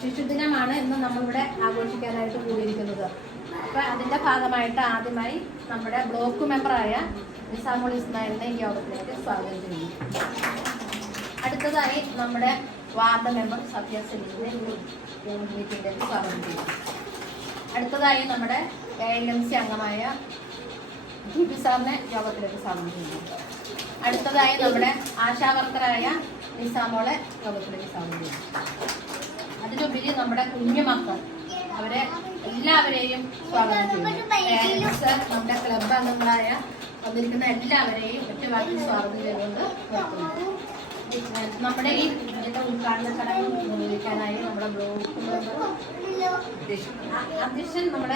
ശിശുദിനമാണ് ഇന്ന് നമ്മളിവിടെ ആഘോഷിക്കാനായിട്ട് കൂടിയിരിക്കുന്നത്. അപ്പോൾ അതിൻ്റെ ഭാഗമായിട്ട് ആദ്യമായി നമ്മുടെ ബ്ലോക്ക് മെമ്പറായ നിസാമുൽ ഇസ്മായിലിനെ ഈ യോഗത്തിലേക്ക് സ്വാഗതം ചെയ്യുന്നു. അടുത്തതായി നമ്മുടെ വാർഡ് മെമ്പർ സഫിയ സലീമിനെ മീറ്റിംഗിലേക്ക് സ്വാഗതം ചെയ്യുന്നു. അടുത്തതായി നമ്മുടെ ALMC അംഗമായ GP സാറിനെ യോഗത്തിലേക്ക് സ്വാഗതം ചെയ്യുന്നു. അടുത്തതായി നമ്മുടെ ആശാവർക്കറായ നിസാമോളെ യോഗത്തിലേക്ക് സ്വാഗതം ചെയ്യുന്നു. അതിലുപരി നമ്മുടെ കുഞ്ഞുമക്കൾ അവരെ എല്ലാവരെയും സ്വാഗതം ചെയ്യുന്നു. നമ്മുടെ ക്ലബ് അംഗങ്ങളായ വന്നിരിക്കുന്ന എല്ലാവരെയും ഒറ്റവാക്കിൽ സ്വാഗതം ചെയ്തുകൊണ്ട് നിർത്തുന്നു. നമ്മുടെ ഈ ഇതിന്റെ ഉദ്ഘാടന ചടങ്ങ് നിർവഹിക്കാനായി നമ്മുടെ ബ്ലോക്ക് അധ്യക്ഷൻ നമ്മുടെ